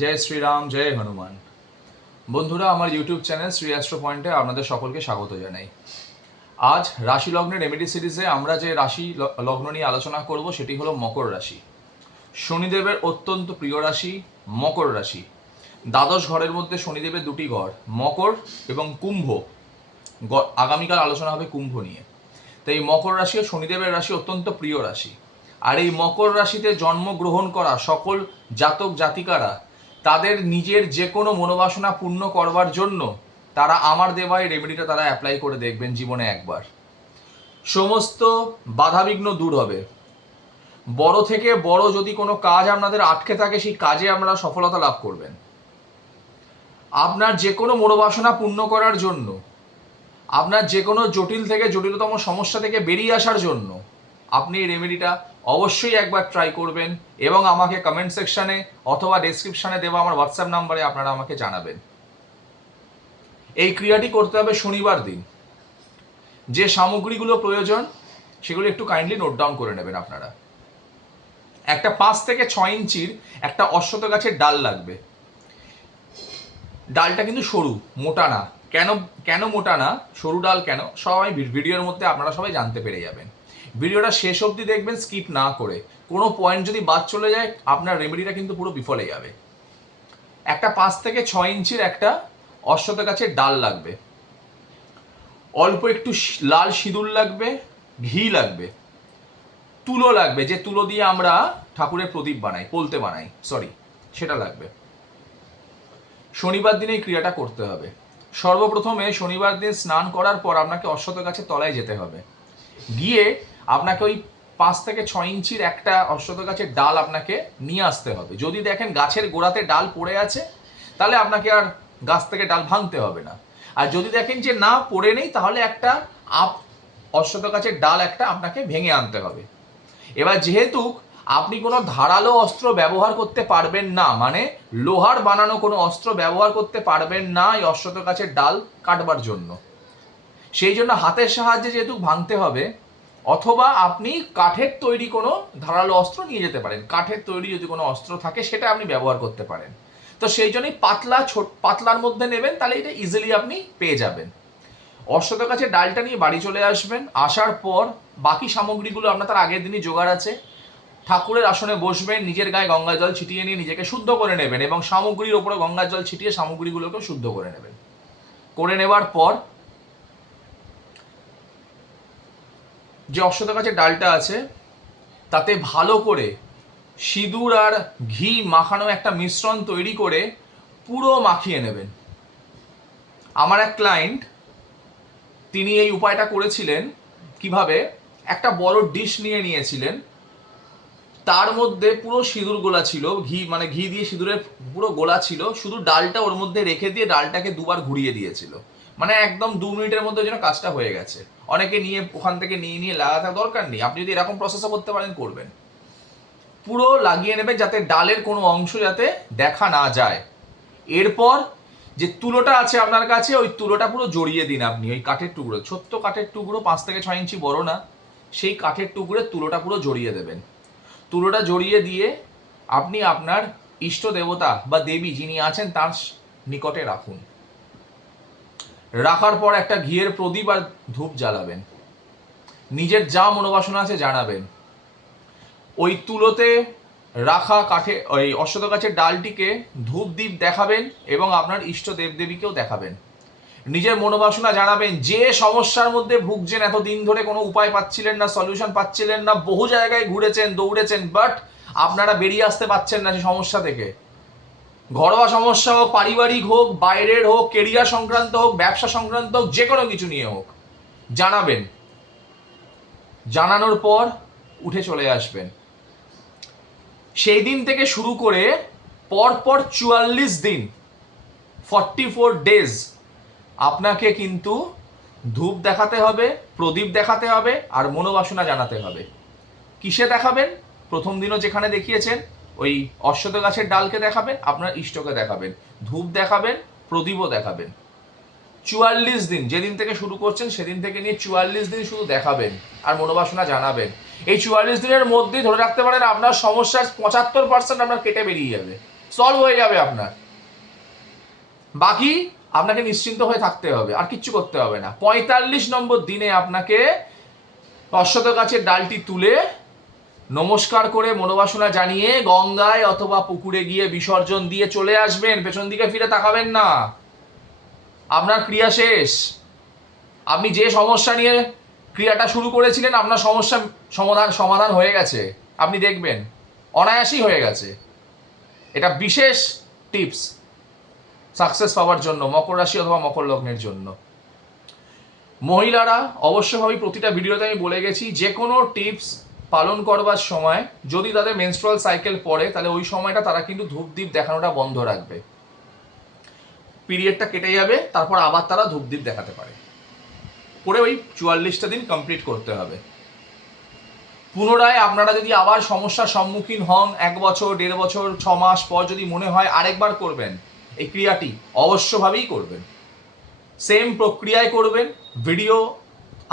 জয় শ্রীরাম, জয় হনুমান। বন্ধুরা, আমার YouTube channel Shri astro পয়েন্টে আপনাদের সকলকে স্বাগত জানাই। আজ রাশি লগ্নের রেমেডি সিরিজে আমরা যে রাশি লগ্ন নিয়ে আলোচনা করব সেটি হলো মকর রাশি। শনিদেবের অত্যন্ত প্রিয় রাশি মকর রাশি। দ্বাদশ ঘরের মধ্যে শনিদেবের দুটি ঘর, মকর এবং কুম্ভ। আগামীকাল আলোচনা হবে কুম্ভ নিয়ে। তো এই মকর রাশি ও শনিদেবের রাশি অত্যন্ত প্রিয় রাশি। আর এই মকর রাশিতে জন্মগ্রহণ করা সকল জাতক জাতিকারা তাদের নিজের যে কোনো মনোবাসনা পূর্ণ করবার জন্য তারা আমার দেওয়া এই রেমেডিটা তারা অ্যাপ্লাই করে দেখবেন জীবনে একবার। সমস্ত বাধাবিঘ্ন দূর হবে। বড় থেকে বড় যদি কোনো কাজ আপনাদের আটকে থাকে সেই কাজে আপনারা সফলতা লাভ করবেন। আপনার যে কোনো মনোবাসনা পূর্ণ করার জন্য, আপনার যে কোনো জটিল থেকে জটিলতম সমস্যা থেকে বেরিয়ে আসার জন্য আপনি এই রেমেডিটা অবশ্যই একবার ট্রাই করবেন এবং আমাকে কমেন্ট সেকশানে অথবা ডেসক্রিপশানে দেওয়া আমার হোয়াটসঅ্যাপ নাম্বারে আপনারা আমাকে জানাবেন। এই ক্রিয়াটি করতে হবে শনিবার দিন। যে সামগ্রীগুলো প্রয়োজন সেগুলো একটু কাইন্ডলি নোট ডাউন করে নেবেন আপনারা। একটা 5 থেকে 6 ইঞ্চির একটা অশ্বত্থ গাছের ডাল লাগবে। ডালটা কিন্তু সরু, মোটা না। কেন মোটা না, সরু ডাল কেন, সবাই ভিডিওর মধ্যে আপনারা সবাই জানতে পেরে যাবেন। ভিডিওটা শেষ অবধি দেখবেন, স্কিপ না করে। কোনো পয়েন্ট যদি বাদ চলে যায় আপনার রেমেডিটা কিন্তু পুরো বিফলে যাবে। একটা 5 থেকে 6 ইঞ্চির একটা অশ্বত্থ গাছের ডাল লাগবে। অল্প একটু লাল সিঁদুর লাগবে, ঘি লাগবে, তুলো লাগবে, যে তুলো দিয়ে আমরা ঠাকুরের প্রদীপ বানাই, পলতে বানাই, সেটা লাগবে। শনিবার দিনে এই ক্রিয়াটা করতে হবে। সর্বপ্রথমে শনিবার দিন স্নান করার পর আপনাকে অশ্বত্থ গাছের তলায় যেতে হবে। গিয়ে আপনাকে ওই 5 থেকে 6 ইঞ্চির একটা অশ্বত্থ গাছের ডাল আপনাকে নিয়ে আসতে হবে। যদি দেখেন গাছের গোড়াতে ডাল পড়ে আছে তাহলে আপনাকে আর গাছ থেকে ডাল ভাঙতে হবে না। আর যদি দেখেন যে না পড়ে নেই তাহলে একটা অশ্বত্থ গাছের ডাল একটা আপনাকে ভেঙে আনতে হবে। এবার যেহেতু আপনি কোনো ধারালো অস্ত্র ব্যবহার করতে পারবেন না, মানে লোহার বানানো কোনো অস্ত্র ব্যবহার করতে পারবেন না এই অশ্বত্থ গাছের ডাল কাটবার জন্য, সেই জন্য হাতের সাহায্যে যেহেতু ভাঙতে হবে, অথবা আপনি কাঠের তৈরি কোনো ধারালো অস্ত্র নিয়ে যেতে পারেন। কাঠের তৈরি যদি কোনো অস্ত্র থাকে সেটা আপনি ব্যবহার করতে পারেন। তো সেই জন্যই পাতলার মধ্যে নেবেন, তাহলে এটা ইজিলি আপনি পেয়ে যাবেন। অশ্বত্থ গাছের ডালটা নিয়ে বাড়ি চলে আসবেন। আসার পর বাকি সামগ্রীগুলো আপনার তার আগের দিনই জোগাড় আছে। ঠাকুরের আসনে বসবেন, নিজের গায়ে গঙ্গা জল ছিটিয়ে নিয়ে নিজেকে শুদ্ধ করে নেবেন এবং সামগ্রীর ওপরে গঙ্গা জল ছিটিয়ে সামগ্রীগুলোকে শুদ্ধ করে নেবেন। করে নেবার পর যে অশ্বত্থ গাছের ডালটা আছে তাতে ভালো করে সিঁদুর আর ঘি মাখানো একটা মিশ্রণ তৈরি করে পুরো মাখিয়ে নেবেন। আমার এক ক্লায়েন্ট, তিনি এই উপায়টা করেছিলেন কিভাবে, একটা বড় ডিশ নিয়েছিলেন, তার মধ্যে পুরো সিঁদুর গোলা ছিল, ঘি দিয়ে সিঁদুরের পুরো গোলা ছিল, শুধু ডালটা ওর মধ্যে রেখে দিয়ে ডালটাকে দুবার ঘুরিয়ে দিয়েছিল। মানে একদম 2 মিনিটের মধ্যে যেন কাজটা হয়ে গেছে। অনেকে নিয়ে ওখান থেকে নিয়ে লাগাতে দরকার নেই, আপনি যদি এরকম প্রসেসও করতে পারেন করবেন। পুরো লাগিয়ে নেবেন যাতে ডালের কোনো অংশ যাতে দেখা না যায়। এরপর যে তুলোটা আছে আপনার কাছে, ওই তুলোটা পুরো জড়িয়ে দিন আপনি। ওই কাঠের টুকরো, ছোট্ট কাঠের টুকরো, 5 থেকে 6 ইঞ্চি বড় না, সেই কাঠের টুকরোর তুলোটা পুরো জড়িয়ে দেবেন। তুলোটা জড়িয়ে দিয়ে আপনি আপনার ইষ্ট দেবতা বা দেবী যিনি আছেন তার নিকটে রাখুন। রাখার পর একটা ঘিয়ের প্রদীপ আর ধূপ জ্বালাবেন। নিজের যা মনোবাসনা আছে জানাবেন। ওই তুলোতে রাখা ওই অশ্বত্থ গাছের ডালটিকে ধূপ দ্বীপ দেখাবেন এবং আপনার ইষ্ট দেবদেবীকেও দেখাবেন। নিজের মনোবাসনা জানাবেন। যে সমস্যার মধ্যে ভুগছেন, এতদিন ধরে কোনো উপায় পাচ্ছিলেন না, সলিউশন পাচ্ছিলেন না, বহু জায়গায় ঘুরেছেন, দৌড়েছেন, বাট আপনারা বেরিয়ে আসতে পারছেন না সেই সমস্যা থেকে। ঘরোয়া সমস্যা হোক, পারিবারিক হোক, বাইরের হোক, কেরিয়ার সংক্রান্ত হোক, ব্যবসা সংক্রান্ত হোক, যে কোনো কিছু নিয়ে হোক, জানাবেন। জানানোর পর উঠে চলে আসবেন। সেই দিন থেকে শুরু করে পরপর 44 দিন, 44 ডেজ আপনাকে কিন্তু ধূপ দেখাতে হবে, প্রদীপ দেখাতে হবে আর মনোবাসনা জানাতে হবে। কিসে দেখাবেন? প্রথম দিনও যেখানে দেখিয়েছেন ওই অশ্বত্থ গাছের ডালকে দেখাবেন, আপনার ইষ্টকে দেখাবেন, ধূপ দেখাবেন, প্রদীপও দেখাবেন। 44 দিন, যেদিন থেকে শুরু করছেন সেদিন থেকে নিয়ে 44 দিন শুধু দেখাবেন আর মনোবাসনা জানাবেন। এই 44 দিনের মধ্যেই ধরে রাখতে পারেন আপনার সমস্যার 75% আপনার কেটে বেরিয়ে যাবে। সলভ হয়ে যাবে আপনার। বাকি আপনাকে নিশ্চিন্ত হয়ে থাকতে হবে, আর কিচ্ছু করতে হবে না। 45 নম্বর দিনে আপনাকে অশ্বত্থ গাছের ডালটি তুলে নমস্কার করে মনোবাসনা জানিয়ে গঙ্গায় অথবা পুকুরে গিয়ে বিসর্জন দিয়ে চলে আসবেন। পেছন দিকে ফিরে তাকাবেন না। আপনার ক্রিয়া শেষ। আপনি যে সমস্যা নিয়ে ক্রিয়াটা শুরু করেছিলেন, আপনার সমস্যা সমাধান হয়ে গেছে। আপনি দেখবেন অনায়াসই হয়ে গেছে। এটা বিশেষ টিপস সাকসেস পাওয়ার জন্য, মকর রাশি অথবা মকর লগ্নের জন্য। মহিলারা অবশ্যভাবেই প্রতিটা ভিডিওতে আমি বলে গেছি, যে কোনো টিপস পালন করবার সময় যদি তাদের মেনস্ট্রুয়াল সাইকেল পড়ে, তাহলে ওই সময়টা তারা কিন্তু ধূপদীপ দেখানোটা বন্ধ রাখবে। পিরিয়ডটা কেটে যাবে, তারপর আবার তারা ধূপদীপ দেখাতে পারে। করে ওই 44টা দিন কমপ্লিট করতে হবে। পুনরায় আপনারা যদি আবার সমস্যার সম্মুখীন হন 1 বছর, 1.5 বছর, 6 মাস পর যদি মনে হয় আরেকবার করবেন এই ক্রিয়াটি, অবশ্যভাবেই করবেন। সেম প্রক্রিয়ায় করবেন। ভিডিও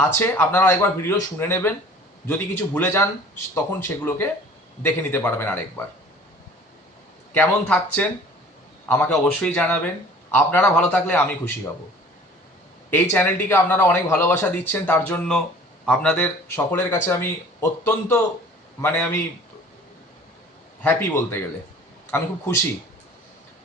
আছে, আপনারা আরেকবার ভিডিও শুনে নেবেন। যদি কিছু ভুলে যান তখন সেগুলোকে দেখে নিতে পারবেন আরেকবার। কেমন থাকছেন আমাকে অবশ্যই জানাবেন। আপনারা ভালো থাকলে আমি খুশি হব। এই চ্যানেলটিকে আপনারা অনেক ভালোবাসা দিচ্ছেন, তার জন্য আপনাদের সকলের কাছে আমি অত্যন্ত আমি হ্যাপি, বলতে গেলে আমি খুব খুশি।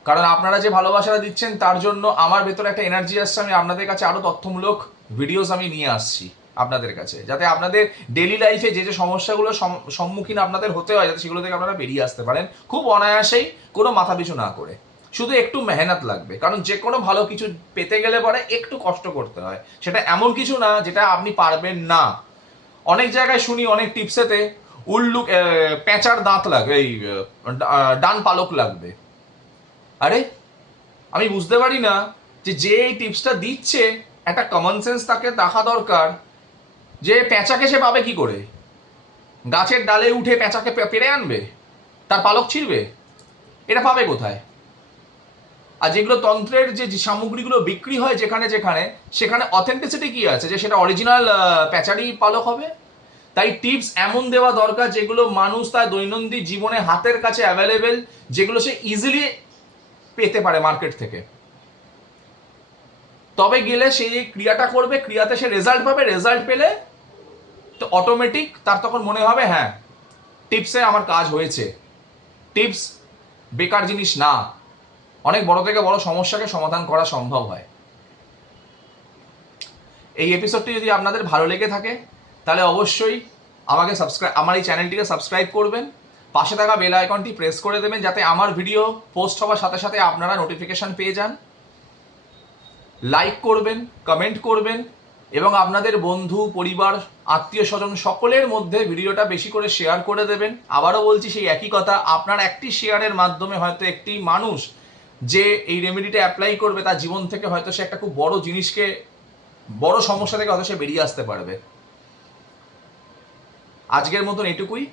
কারণ আপনারা যে ভালোবাসাটা দিচ্ছেন তার জন্য আমার ভেতরে একটা এনার্জি আসছে। আমি আপনাদের কাছে আরও তথ্যমূলক ভিডিওস আমি নিয়ে আসছি আপনাদের কাছে, যাতে আপনাদের ডেলি লাইফে যে যে সমস্যাগুলো সম্মুখীন আপনাদের হতে হয়, যাতে সেগুলো থেকে আপনারা বেরিয়ে আসতে পারেন খুব অনায়াসেই, কোনো মাথা পিছু না করে। শুধু একটু মেহনত লাগবে, কারণ যে কোনো ভালো কিছু পেতে গেলে পরে একটু কষ্ট করতে হয়। সেটা এমন কিছু না যেটা আপনি পারবেন না। অনেক জায়গায় শুনি, অনেক টিপসেতে পেঁচার দাঁত লাগবে, এই ডান পালক লাগবে। আরে আমি বুঝতে পারি না যে এই টিপসটা দিচ্ছে, একটা কমন সেন্স তাকে দেখা দরকার যে পেঁচাকে সে পাবে কি করে? গাছের ডালে উঠে পেঁচাকে পেরে আনবে? তার পালক ছিঁড়বে? এটা পাবে কোথায়? আর যেগুলো তন্ত্রের যে সামগ্রীগুলো বিক্রি হয় যেখানে সেখানে অথেন্টিসিটি কি আছে যে সেটা অরিজিনাল পেঁচারই পালক হবে? তাই টিপস এমন দেওয়া দরকার যেগুলো মানুষ তার দৈনন্দিন জীবনে হাতের কাছে অ্যাভেলেবেল, যেগুলো সে ইজিলি পেতে পারে মার্কেট থেকে। তবে গেলে সে যে ক্রিয়াটা করবে, ক্রিয়াতে সে রেজাল্ট পাবে। রেজাল্ট পেলে তো অটোমেটিক তার তখন মনে হবে হ্যাঁ, টিপসে আমার কাজ হয়েছে। টিপস বেকার জিনিস না, অনেক বড় থেকে বড় সমস্যাকে সমাধান করা সম্ভব হয়। এই এপিসোডটি যদি আপনাদের ভালো লেগে থাকে তাহলে অবশ্যই আমার এই চ্যানেলটিকে সাবস্ক্রাইব করবেন। পাশে থাকা বেল আইকনটি প্রেস করে দেবেন, যাতে আমার ভিডিও পোস্ট হওয়ার সাথে সাথে আপনারা নোটিফিকেশন পেয়ে যান। লাইক করবেন, কমেন্ট করবেন এবং আপনাদের বন্ধু, পরিবার, আত্মীয় স্বজন সকলের মধ্যে ভিডিওটা বেশি করে শেয়ার করে দেবেন। আবারও বলছি সেই একই কথা, আপনার একটি শেয়ারের মাধ্যমে হয়তো একটি মানুষ যে এই রেমেডিটা অ্যাপ্লাই করবে তার জীবন থেকে হয়তো সে একটা খুব বড় জিনিসকে, বড় সমস্যা থেকে হয়তো সে বেরিয়ে আসতে পারবে। আজকের মতন এটুকুই।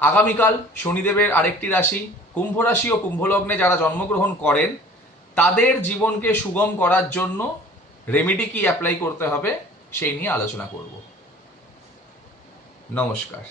আগামীকাল শনিদেবের আরেকটি রাশি, কুম্ভ রাশি ও কুম্ভ লগ্নে যারা জন্মগ্রহণ করেন তাদের জীবনকে সুগম করার জন্য রেমেডি কি অ্যাপ্লাই করতে হবে সেই নিয়ে আলোচনা করব। নমস্কার।